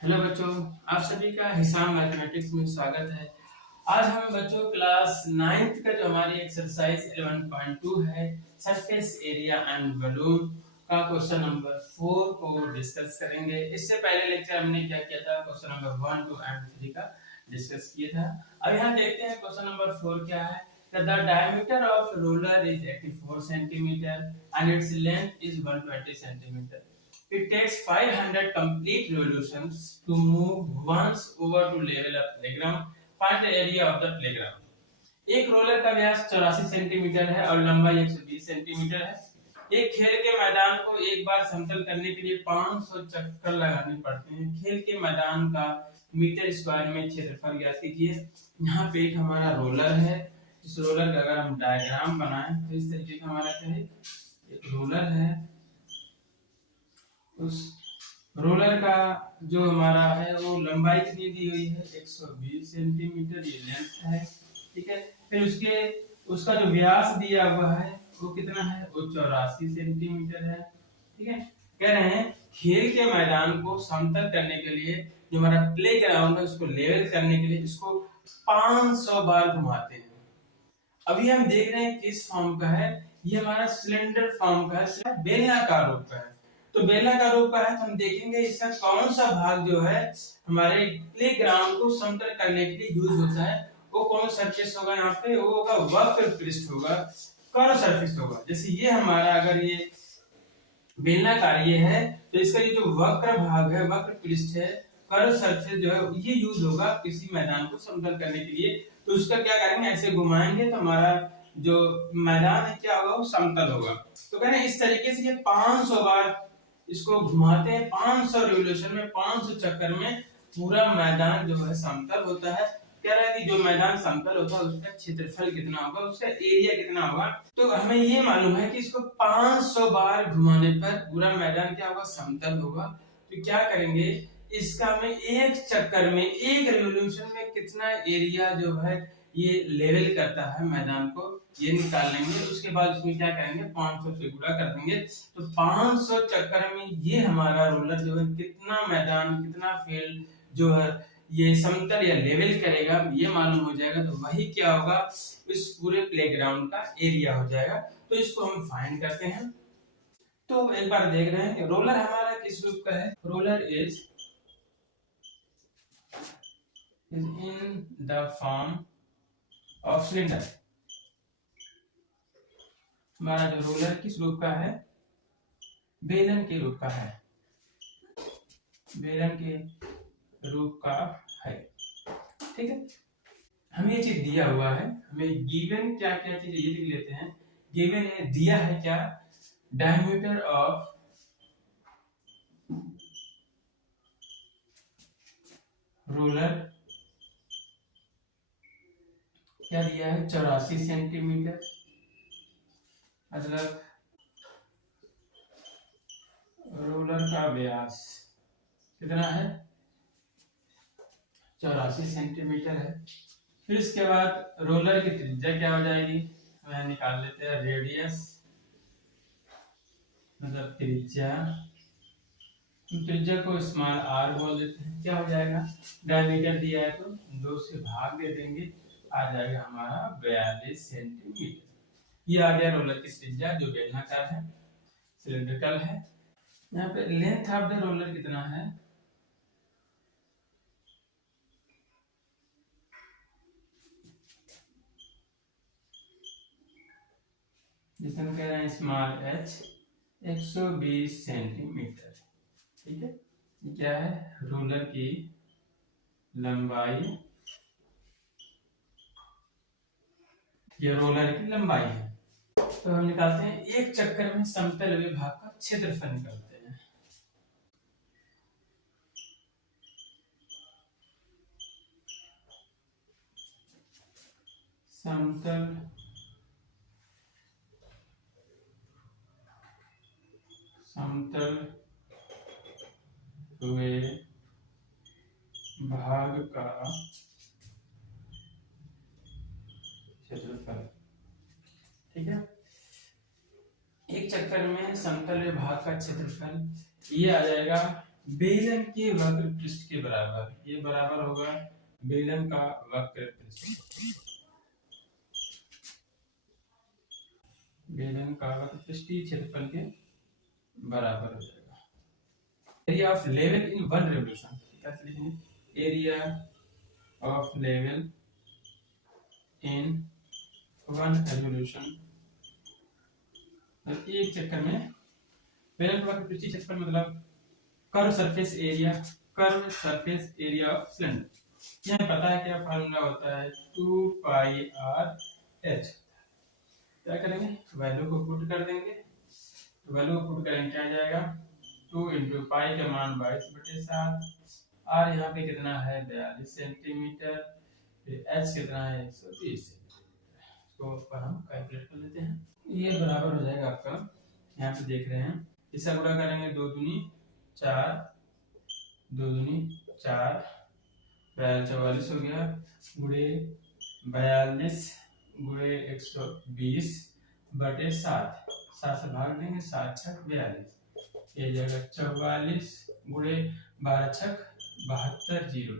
Hello बच्चों, आप सभी का हिसाब मैथमेटिक्स में स्वागत है। आज हम बच्चों क्लास 9th का जो हमारी एक्सरसाइज 11.2 है सरफेस एरिया एंड वॉल्यूम का क्वेश्चन नंबर 4 को डिस्कस करेंगे। इससे पहले लेक्चर हमने क्या किया था, क्वेश्चन नंबर 1, 2 एंड 3 का डिस्कस किया था। अब यहाँ देखते हैं क्वेश्चन नंबर 4 क्या है। The diameter of ruler is 84 centimeter and its length is 120 centimeter. It takes 500 complete revolutions to move once over to level of playground. Find the area of the playground. एक roller का व्यास 84 centimetre है और लंबाई 120 centimetre है। एक खेल के मैदान को एक बार समतल करने के लिए 500 चक्कर लगाने पड़ते हैं। खेल के मैदान का मीटर स्क्वायर में क्षेत्रफल ज्ञात कीजिए। यहाँ पे एक हमारा रोलर है। इस रोलर का अगर हम डायग्राम बनाएं तो इस तरीके का हमारा क्या है, एक रोलर है। उस रोलर का जो हमारा है वो लंबाई कितनी दी हुई है, 120 सेंटीमीटर ये लेंथ है, ठीक है। फिर उसका जो व्यास दिया हुआ है वो कितना है, वो 84 सेंटीमीटर है, ठीक है। कह रहे हैं खेल के मैदान को समतल करने के लिए जो हमारा प्ले ग्राउंड है उसको लेवल करने के लिए इसको 500 बार घुमाते हैं। अभी हम देख रहे हैं किस फॉर्म का है, ये हमारा सिलेंडर फॉर्म का है, बेलनाकार रूप का है। तो बेलनाकार रूप का है तो हम देखेंगे इसका कौन सा भाग जो है हमारे प्ले ग्राउंड को समतल करने के लिए यूज होता है। वो कौन सरफेस होगा, यहाँ पे वो होगा वक्र पृष्ठ होगा, कर्व सरफेस होगा। जैसे ये हमारा अगर ये बेलनाकार ये है तो इसका ये जो वक्र भाग है, वक्र पृष्ठ है, कर्व सरफेस जो है ये यूज होगा किसी मैदान को समतल करने के लिए। तो उसका क्या करेंगे, ऐसे घुमाएंगे तो हमारा जो मैदान है क्या होगा, वो समतल होगा। तो कह रहे हैं इस तरीके से ये 500 बार इसको घुमाते हैं। 500 रिवोल्यूशन में, 500 चक्कर में पूरा मैदान जो है समतल होता है। कह रहा है कि जो मैदान समतल होता है उसका क्षेत्रफल कितना होगा, उसका एरिया कितना होगा। तो हमें ये मालूम है कि इसको 500 बार घुमाने पर पूरा मैदान क्या होगा, समतल होगा। तो क्या करेंगे, इसका हमें एक चक्कर में, एक रिवोल्यूशन में कितना एरिया जो है ये लेवल करता है मैदान को, ये निकाल लेंगे। उसके बाद उसमें क्या करेंगे, 500 से गुणा कर देंगे। तो 500 चक्कर में ये हमारा रोलर जो है कितना मैदान, कितना फील्ड जो है ये समतल या लेवल करेगा, ये मालूम हो जाएगा। तो वही क्या होगा, इस पूरे प्लेग्राउंड का एरिया हो जाएगा। तो इसको हम फाइंड करते हैं। तो एक बार देख रहे हैं रोलर हमारा किस रूप का है। Roller is in the form of cylinder। हमारा जो रोलर किस रूप का है, बेलन के रूप का है, बेलन के रूप का है, ठीक है। हमें ये चीज दिया हुआ है, हमें गिवन क्या क्या चीज ये लिख लेते हैं। गिवन है, दिया है क्या, डायमीटर ऑफ रोलर क्या दिया है, 84 सेंटीमीटर। मतलब रोलर का व्यास कितना है, 84 सेंटीमीटर है। फिर इसके बाद रोलर की त्रिज्या क्या हो जाएगी, हमें निकाल लेते हैं रेडियस, मतलब त्रिज्या। त्रिज्या को स्मॉल आर बोल देते हैं। क्या हो जाएगा, डायमीटर दिया है तो 2 से भाग दे देंगे, आ जाएगा हमारा 42 सेंटीमीटर। ये आ गया रोलर की त्रिज्या जो बेलनाकार है, सिलिंड्रिकल है। यहाँ पे लेंथ ऑफ द रोलर कितना है, जिसमें कह रहे हैं स्मॉल एच 120 सेंटीमीटर, ठीक है। क्या है, रोलर की लंबाई, ये रोलर की लंबाई है। तो हम निकालते हैं एक चक्कर में समतल हुए भाग का क्षेत्रफल निकालते हैं। समतल हुए भाग का क्षेत्रफल, ठीक है। एक चक्कर में समतल हुए भाग का क्षेत्रफल ये आ जाएगा बेलन के वक्र पृष्ठ के बराबर, ये बराबर होगा बेलन का वक्र पृष्ठ। बेलन का वक्र पृष्ठीय क्षेत्रफल के बराबर हो जाएगा। Area of level in one revolution, क्या लिखेंगे, area of level in one revolution, एक चक्कर में बेलन का वक्र पृष्ठीय क्षेत्रफल मतलब curve surface area, curve surface area of cylinder. यह पता है क्या फार्मूला होता है, 2 पाई आर एच। क्या करेंगे, वैल्यू को पुट कर देंगे, वैल्यू को पुट करेंगे क्या आ जाएगा, 2 इंटू पाई का मान 22/7, आर यहाँ पे कितना है 42 सेंटीमीटर, फिर एच कितना है 120 सेंटीमीटर। तो पर हम कैलकुलेट कर लेते हैं, ये बराबर हो जाएगा आपका, यहाँ पे देख रहे हैं, इससे गुणा करेंगे 2 दूनी 4, 2 दूनी 4, 44 हो गया, गुणे 42 गुणे 120/7, 7 से भाग देंगे, 7 छक 42, ये जगह 44 गुणे 12 छक 72 जीरो,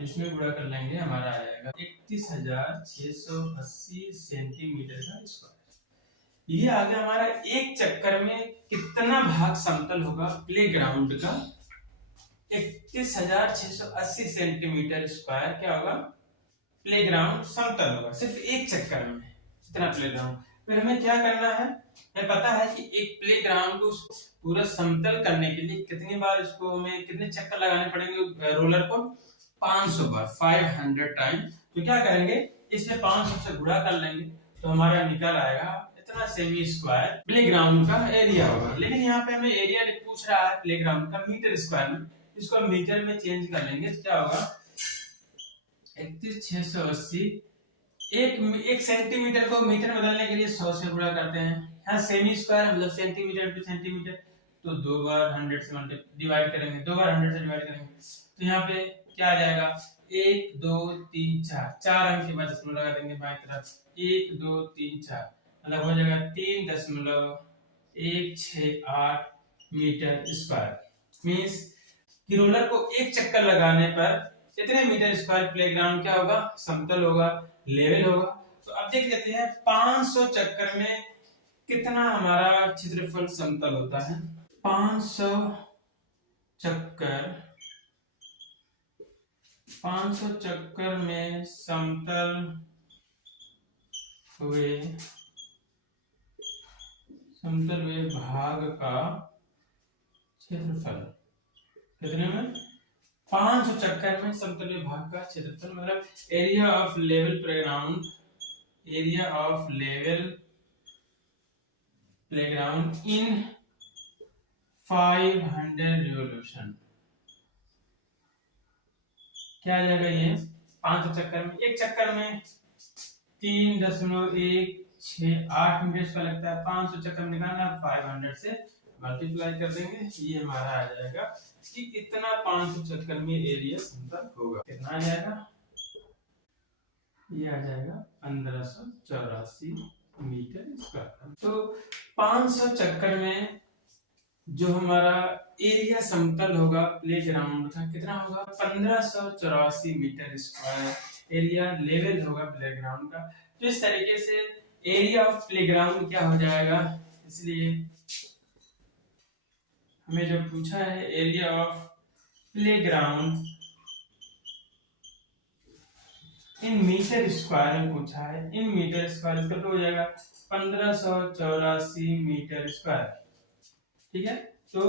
इसमें गुणा कर लेंगे, हमारा आएगा 31,680 सेंटीमीटर का स्क्वायर। ये आ गया हमारा एक चक्कर में कितना भाग समतल होगा प्लेग्राउंड का, 31,680 सेंटीमीटर स्क्वायर क्या होगा, प्लेग्राउंड समतल होगा सिर्फ एक चक्कर में, इतना प्लेग्राउंड। फिर हमें क्या करना है, हमें पता है कि एक प्लेग्राउंड को पूरा समतल करने के लिए कितनी बार इसको हमें कितने चक्कर लगाने पड़ेंगे रोलर को, 500 बार, 500 टाइम। तो क्या करेंगे, इसमें 500 से गुणा कर लेंगे, तो हमारा निकल आएगा इतना सेमी स्क्वायर प्लेग्राउंड का एरिया होगा। लेकिन यहाँ पे हमें एरिया पूछ रहा है प्लेग्राउंड का मीटर स्क्वायर में, इसको हम मीटर में चेंज कर लेंगे, तो क्या होगा 31,680, एक सेंटीमीटर को मीटर में बदलने के लिए 100 से गुणा करते हैं, यहाँ सेमी स्क्वायर मतलब सेंटीमीटर टू सेंटीमीटर, तो 2 बार 100 से डिवाइड करेंगे, 2 बार 100 से डिवाइड करेंगे, तो यहाँ पे क्या आ जाएगा 1 2 3 4, 4 अंक के बाद दशमलव लगा देंगे बाएं तरफ, 1 2 3 4 मतलब हो जाएगा 3.168 मीटर स्क्वायर। मींस कि रोलर को एक चक्कर लगाने पर कितने मीटर स्क्वायर प्लेग्राउंड क्या होगा, समतल होगा, लेवल होगा। तो अब देख लेते हैं 500 चक्कर में कितना हमारा क्षेत्रफल समतल होता है। 500 चक्कर में समतल हुए भाग का क्षेत्रफल, कितने में 500 चक्कर में समतल भाग का क्षेत्रफल मतलब area of level playground, area of level playground in 500 revolution, क्या आ जाएगा ये 500 चक्कर में, एक चक्कर में 3.168 मीटर का लगता है, 500 चक्कर निकालना 500 से मल्टीप्लाई कर देंगे, ये हमारा आ जाएगा कि इतना 500 चक्कर में एरिया समतल होगा, कितना आ जाएगा, ये आ जाएगा 1584 मीटर स्क्वायर। तो 500 चक्कर में जो हमारा एरिया समतल होगा प्लेग्राउंड का कितना होगा, 1584 मीटर स्क्वायर एरिया लेवल होगा प्लेग्राउंड का। तो इस तरीके से एरिया ऑफ प्लेग्राउंड क्या हो जाएगा, इसलिए हमें जो पूछा है area of playground in metre square में पूछा है, इन मीटर स्क्वायर कितना हो जाएगा 1584 मीटर स्क्वायर, ठीक है। तो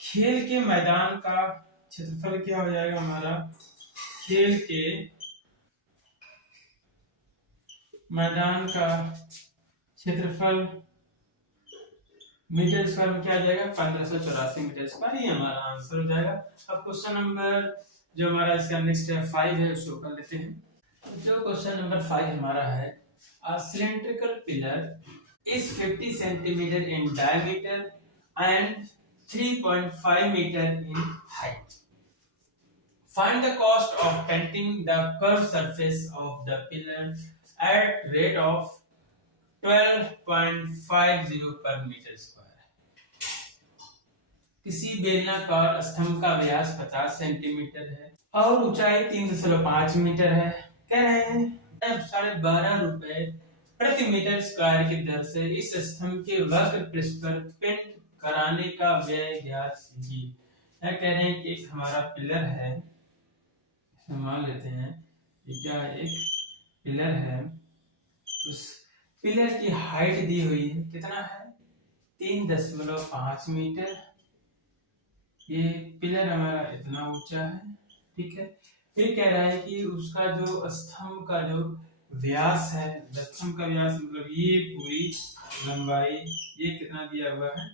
खेल के मैदान का क्षेत्रफल क्या हो जाएगा हमारा, खेल के मैदान का क्षेत्रफल मीटर स्क्वायर में क्या आ जाएगा 1584 मीटर स्क्वायर, ये हमारा आंसर हो जाएगा। अब क्वेश्चन नंबर जो हमारा इसका नेक्स्ट है 5 है, उसको कर लेते हैं। जो क्वेश्चन नंबर 5 हमारा है, a cylindrical pillar is 50 centimeter in diameter and 3.5 meter in height. Find the cost of painting the curved surface of the pillar at rate of 12.50 per meter square. किसी बेलनाकार स्तंभ का व्यास 50 सेंटीमीटर है और ऊंचाई 3.5 metre है। कह रहे हैं 12.5 रुपए प्रति मीटर स्क्वायर की दर से इस स्तंभ के वक्र पृष्ठ पर पेंट कराने का व्यय ज्ञात कीजिए। यह कह रहे हैं कि एक हमारा पिलर है, मान लेते हैं ये क्या है, एक पिलर है, उस पिलर की हाइट दी हुई है, कितना है 3.5 मीटर। ये पिलर हमारा इतना ऊंचा है, ठीक है। फिर कह रहा है कि उसका जो स्तंभ का जो व्यास है, स्तंभ का व्यास मतलब ये पूरी लंबाई, ये कितना दिया हुआ है,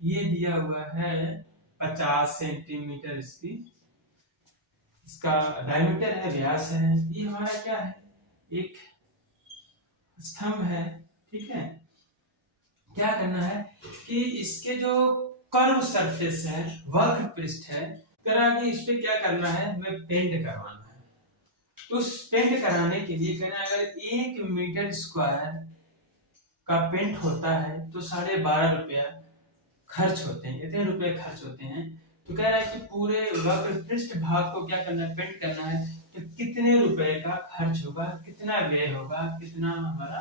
ये दिया हुआ है 50 सेंटीमीटर इसकी, इसका डायमीटर है, व्यास है। ये हमारा क्या है, एक स्तंभ है, ठीक है। क्या करना है कि इसके जो कर्व सरफेस है, वक्र पृष्ठ है, करा कि इस पे क्या करना है, हमें पेंट करवाना है। तो उस पेंट कराने के लिए कहना, अगर 1 मीटर स्क्वायर का पेंट होता है तो 12.5 रुपया खर्च होते हैं, इतने रुपए खर्च होते हैं। तो कह रहा है कि पूरे वक्र पृष्ठ भाग को क्या करना है, पेंट करना है, तो कितने रुपए का खर्च होगा, कितना व्यय होगा, कितना हमारा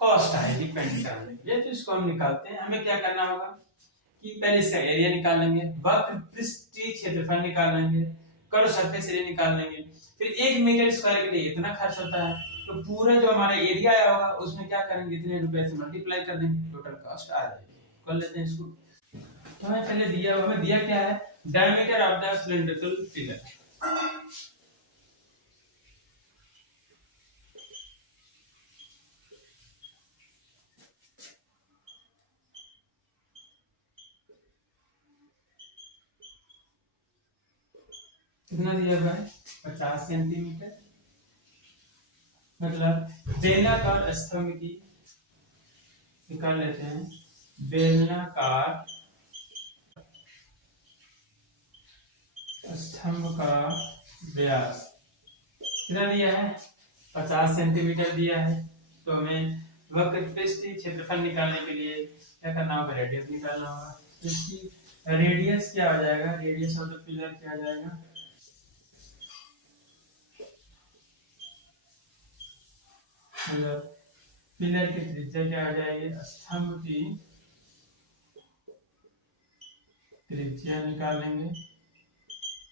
कॉस्ट आएगी पेंट कराने के लिए। तो इसको हम निकालते हैं। हमें क्या करना होगा कि पहले इसका एरिया निकाल लेंगे, वक्र पृष्ठीय क्षेत्रफल निकाल लेंगे, कर्व सरफेस एरिया निकाल लेंगे। फिर 1 मीटर स्क्वायर के लिए इतना खर्च होता है, तो पूरा जो हमारा एरिया आया होगा उसमें क्या करेंगे, इतने रुपए से मल्टीप्लाई कर देंगे, टोटल कॉस्ट आ जाएगी। कर लेते हैं इसको। तो हमें पहले दिया, हमें दिया क्या है, diameter of the cylindrical pillar. कितना दिया हुआ है, 50 सेंटीमीटर। मतलब बेलनाकार स्तंभ की, निकाल लेते हैं, बेलनाकार स्तंभ का व्यास कितना दिया है, 50 सेंटीमीटर दिया है। तो हमें वक्र पृष्ठीय क्षेत्रफल निकालने के लिए क्या करना होगा, रेडियस निकालना होगा। इसकी रेडियस क्या आ जाएगा, रेडियस ऑफ द पिलर क्या आ जाएगा, मतलब पिलर की त्रिज्या क्या आ जाएगी, स्तंभ की त्रिज्या निकाल लेंगे।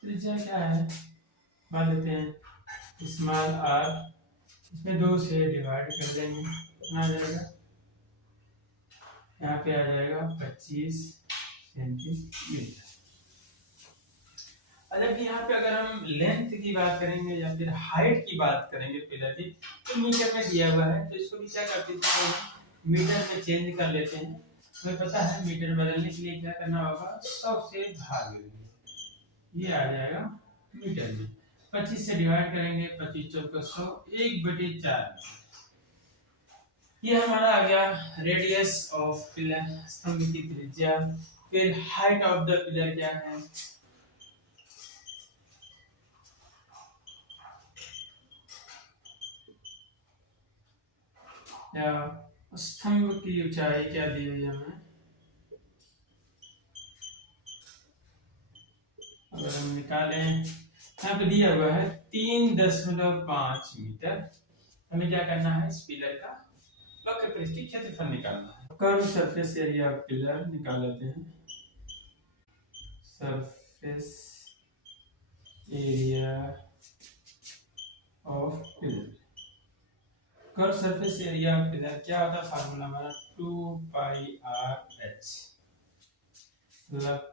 त्रिज्या क्या है, मान लेते हैं स्मॉल आर, इसमें 2 से डिवाइड कर देंगे, कितना आ जाएगा, यहाँ पे आ जाएगा 25 सेंटीमीटर। जबकि यहाँ पे अगर हम लेंथ की बात करेंगे या फिर हाइट की बात करेंगे पिलर की, तो मीटर में दिया हुआ है, तो इसको भी क्या करते हैं, मीटर में चेंज कर लेते हैं। हमें पता है मीटर बदलने के लिए क्या करना होगा, 100 से भाग देंगे, ये आ जाएगा मीटर में। 25 से डिवाइड करेंगे, 25 चौका 100, 1/4। ये हमारा आ गया रेडियस ऑफ पिलर, स्तंभ की त्रिज्या। फिर हाइट ऑफ द पिलर क्या है, या स्तंभ की ऊंचाई क्या दी हुई है हमें, अगर हम निकालें, यहाँ पे दिया हुआ है 3.5 मीटर। हमें क्या करना है, इस पिलर का वक्र पृष्ठीय क्षेत्रफल निकालना है। Curve surface area of pillar निकाल लेते हैं, surface area of pillar. Curve surface area of pillar क्या होता है, फार्मूला हमारा 2πr/h, मतलब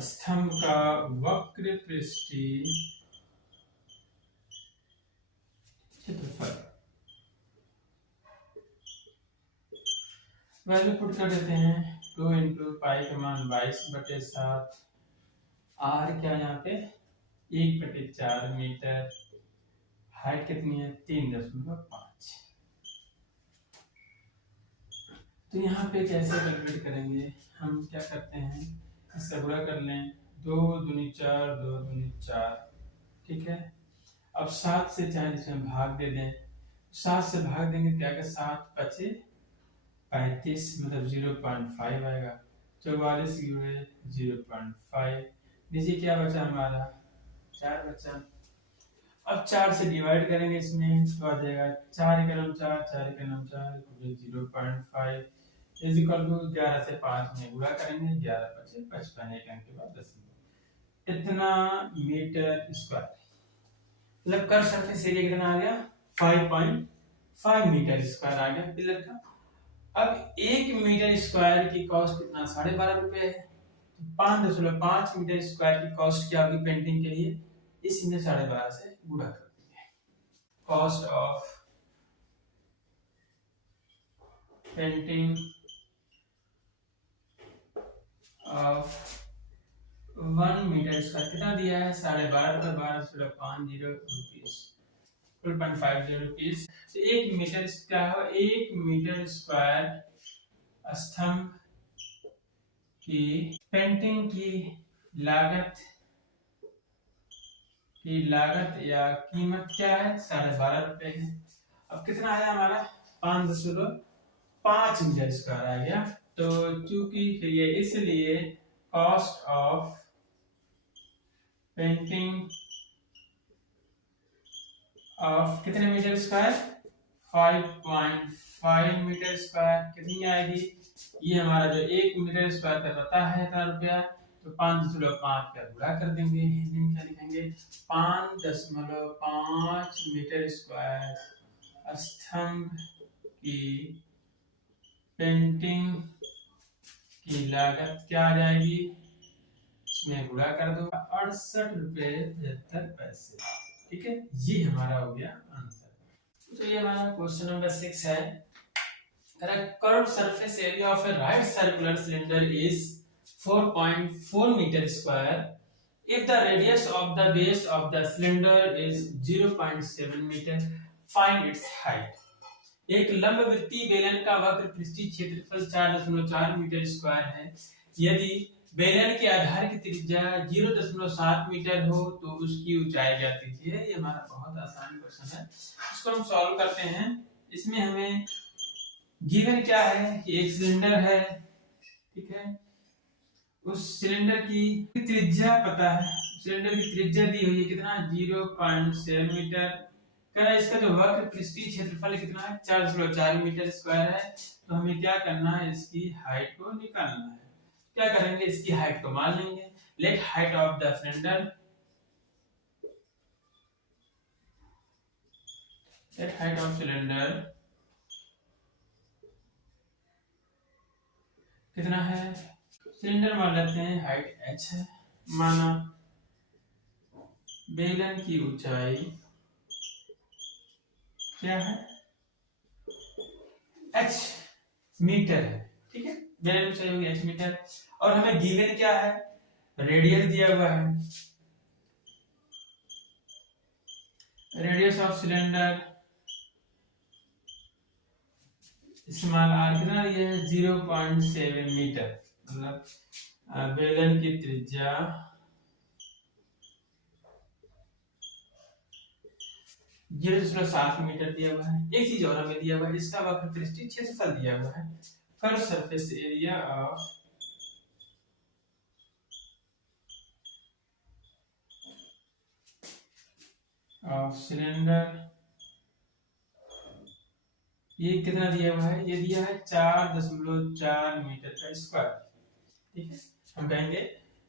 स्तंभ का वक्र पृष्ठीय क्षेत्रफल। वैल्यू पुट कर देते हैं, 2 × पाई का मान 22/7, r क्या यहाँ पे 1/4 मीटर, हाइट कितनी है 3.5। तो यहाँ पे कैसे कैलकुलेट करेंगे, हम क्या करते हैं, इससे गुणा कर लें, 2 दूनी 4, 2 दूनी 4, ठीक है। अब 7 से चाहे इसमें भाग दे दें, 7 से भाग देंगे क्या, 7 × 5 = 35 मतलब 0.5 आएगा। 44 गुणे 0.5, नीचे क्या बचा हमारा 4 बचा। अब 4 से डिवाइड करेंगे इसमें तो आ जाएगा 4 एकम 4 4 एकम 4 0.5 इज इक्वल टू 11 से 5 में गुणा करेंगे 11 बचे 55 एक अंक के बाद 10 इतना मीटर स्क्वायर मतलब कर सरफेस एरिया कितना आ गया 5.5 मीटर स्क्वायर आ गया पिलर का। अब 1 मीटर स्क्वायर की कॉस्ट कितना 12.5 रुपए है। 5.5 मीटर स्क्वायर की कॉस्ट क्या होगी पेंटिंग के लिए, इसी में 12.5 से गुणा कर देंगे। Cost of painting of 1 metre square कितना दिया है 12.5 रुपए 12.50 रुपीस 12.50 रुपीस। तो 1 मीटर क्या है 1 मीटर स्क्वायर स्तंभ की पेंटिंग की लागत या कीमत क्या है 12.5 रुपए है। अब कितना आया हमारा 5.5 मीटर स्क्वायर आ गया। तो चूंकि ये इसलिए कॉस्ट ऑफ पेंटिंग ऑफ कितने मीटर स्क्वायर 5.5 मीटर स्क्वायर कितनी आएगी, ये हमारा जो 1 मीटर स्क्वायर का पता है इतना रुपया, तो 5.5 का गुणा कर देंगे, हिंदी में क्या लिखेंगे 5.5 मीटर स्क्वायर स्तंभ की पेंटिंग की लागत क्या आ जाएगी, इसमें गुणा कर दो 68.75 रुपए। ठीक है, ये हमारा हो गया आंसर। तो ये हमारा क्वेश्चन नंबर 6 है। Curve surface area of a right circular cylinder is 4.4 metre square if the radius of the base of the cylinder is 0.7 metre, find its height। एक लंबवृत्तीय बेलन का वक्र पृष्ठीय क्षेत्रफल 4.4 मीटर स्क्वायर है। यदि बेलन के आधार की त्रिज्या 0.7 मीटर हो तो उसकी ऊंचाई ज्ञात कीजिए। ये हमारा बहुत आसान क्वेश्चन है, इसको हम सॉल्व करते हैं। इसमें हमें गिवन क्या है कि एक सिलेंडर है, ठीक है, उस सिलेंडर की त्रिज्या पता है, सिलेंडर की त्रिज्या दी हुई है कितना 0.7 मीटर, कह इसका जो वक्र पृष्ठीय क्षेत्रफल कितना है 4.4 मीटर स्क्वायर है। तो हमें क्या करना है, इसकी हाइट को निकालना है। क्या करेंगे, इसकी हाइट को मान लेंगे। Let height of the cylinder, let height of cylinder कितना है, सिलेंडर मान लेते हैं हाइट h है, माना बेलन की ऊंचाई क्या है h मीटर है। ठीक है, बेलन ऊंचाई होगी h मीटर, और हमें गिवन क्या है रेडियस दिया हुआ है, radius of cylinder small r कितना दिया है 0.7 मीटर, मतलब बेलन की त्रिज्या 0.7 मीटर दिया हुआ है। एक चीज और हमें दिया हुआ है, इसका वक्र पृष्ठीय क्षेत्रफल दिया हुआ है। Curve surface area of cylinder, ये कितना दिया हुआ है, ये दिया है 4.4 मीटर का स्क्वायर। ठीक है, हम कहेंगे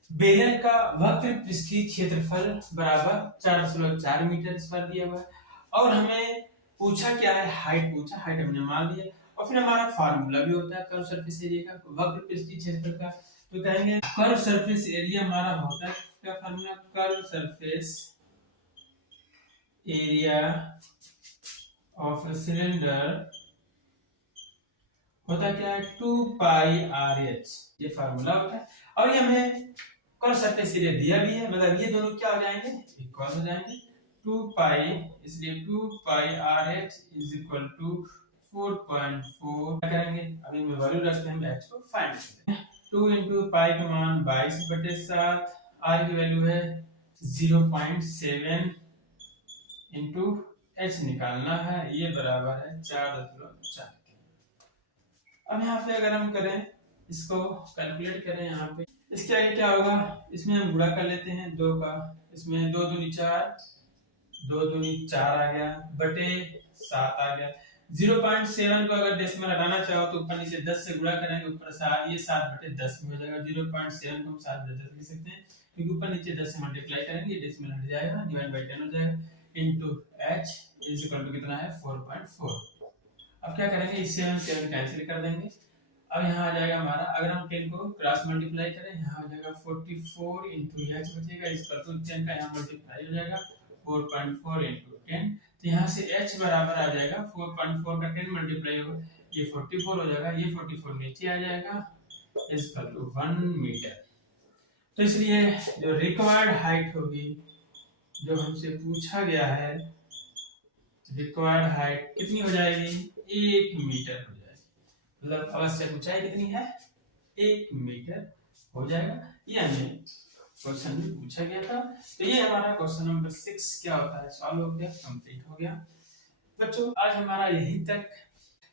बेलन का वक्र पृष्ठीय क्षेत्रफल बराबर 4.4 मीटर स्क्वायर दिया हुआ है, और हमें पूछा क्या है हाइट पूछा, हाइट हमने मान लिया, और फिर हमारा फार्मूला भी होता है कर्व सरफेस एरिया का वक्र पृष्ठीय क्षेत्रफल का। तो कहेंगे कर्व सरफेस एरिया हमारा होता है क्या formula, curve surface area of a cylinder होता क्या है 2 पाई RH, ये फार्मूला होता है। और ये हमें कर्व सरफेस एरिया दिया भी है, मतलब ये दोनों क्या हो जाएंगे इक्वल हो जाएंगे 2 पाई, इसलिए 2 पाई RH इज इक्वल टू 4.4 करेंगे। अभी में वैल्यू रखते हैं, हम h को फाइंड करते हैं। 2 into पाई का मान 22/7, r की वैल्यू है 0.7 into h निकालना है, ये बराबर है 4.4। अब यहाँ पे अगर हम करें इसको कैलकुलेट करें यहाँ पे, इसके आगे क्या होगा, इसमें हम गुणा कर लेते हैं 2 का, इसमें 2 दूनी 4, 2 दूनी 4 आ गया बटे 7 आ गया। 0.7 को अगर डेसिमल हटाना चाहो तो ऊपर नीचे 10 से गुणा करेंगे, ऊपर 7, ये 7 बटे 10 में हो जाएगा। 0.7 को हम 7 बटे 10 लिख सकते हैं क्योंकि ऊपर नीचे 10 से मल्टीप्लाई करेंगे, ये डेसिमल हट जाएगा, डिवाइड बाय 10 हो जाएगा into h is equal to कितना है 4.4। अब क्या करेंगे, इससे हम 7 कैंसिल कर देंगे। अब यहाँ आ जाएगा हमारा, अगर हम 10 को क्रॉस मल्टीप्लाई करें, यहाँ हो जाएगा 44 इनटू h बचेगा, इसका तो 10 का यहाँ मल्टीप्लाई हो जाएगा 4.4 इनटू 10, तो यहाँ से h बराबर आ जाएगा 4.4 का 10 मल्टीप्लाई होगा, ये 44 हो जाएगा, ये 44 नीचे आ जाएगा इज इक्वल टू 1 मीटर। तो इसलिए जो रिक्वायर्ड हाइट होगी, जो हमसे पूछा गया है, रिक्वायर्ड हाइट कितनी हो जाएगी, 1 मीटर हो जाएगी। मतलब आवश्यक ऊंचाई कितनी है, 1 मीटर हो जाएगा। ये हमें क्वेश्चन में पूछा गया था। तो ये हमारा क्वेश्चन नंबर 6 क्या होता है, सॉल्व हो गया, कंप्लीट हो गया। बच्चों आज हमारा यहीं तक,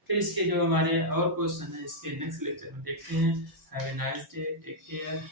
फिर इसके जो हमारे और क्वेश्चन है इसके नेक्स्ट लेक्चर में देखते हैं। Have a nice day, take care.